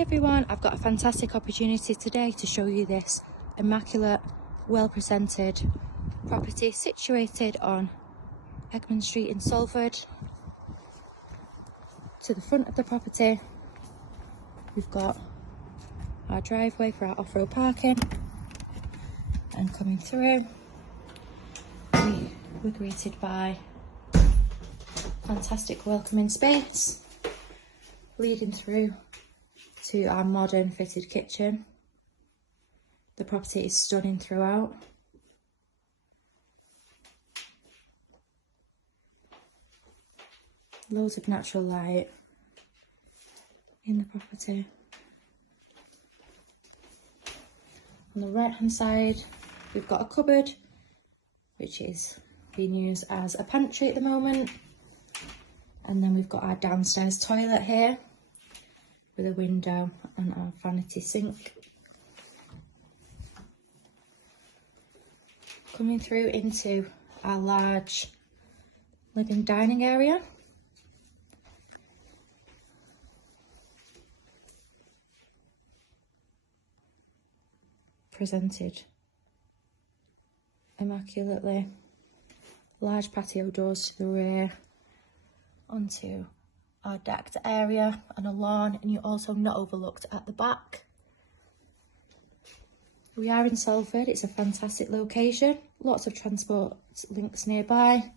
Hey everyone, I've got a fantastic opportunity today to show you this immaculate, well presented property situated on Egmont Street in Salford. To the front of the property we've got our driveway for our off-road parking, and coming through we're greeted by fantastic welcoming space leading through to our modern fitted kitchen. The property is stunning throughout. Loads of natural light in the property. On the right hand side we've got a cupboard which is being used as a pantry at the moment, and then we've got our downstairs toilet here with a window and our vanity sink. Coming through into our large living dining area. Presented immaculately. Large patio doors to the rear onto our decked area and a lawn, and you're also not overlooked at the back. We are in Salford. It's a fantastic location, lots of transport links nearby,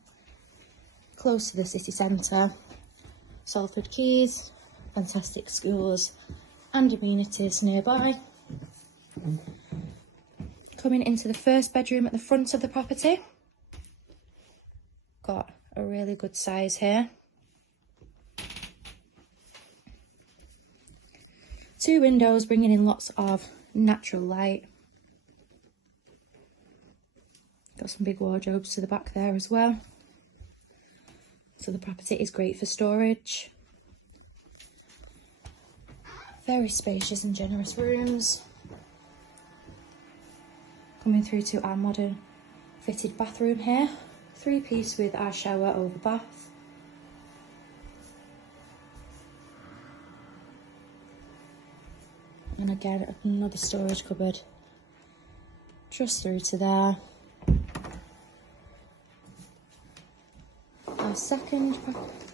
close to the city centre, Salford Quays, fantastic schools and amenities nearby. Coming into the first bedroom at the front of the property, got a really good size here. 2 windows bringing in lots of natural light. Got some big wardrobes to the back there as well. So the property is great for storage. Very spacious and generous rooms. Coming through to our modern fitted bathroom here. 3-piece with our shower over bath. And again, another storage cupboard just through to there. Our second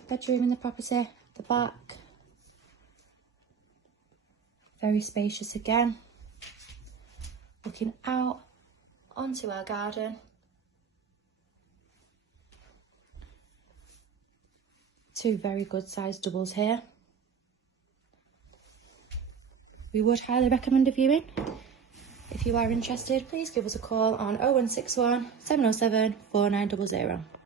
bedroom in the property, the back. Very spacious again. Looking out onto our garden. 2 very good sized doubles here. We would highly recommend a viewing. If you are interested, please give us a call on 0161 707 4900.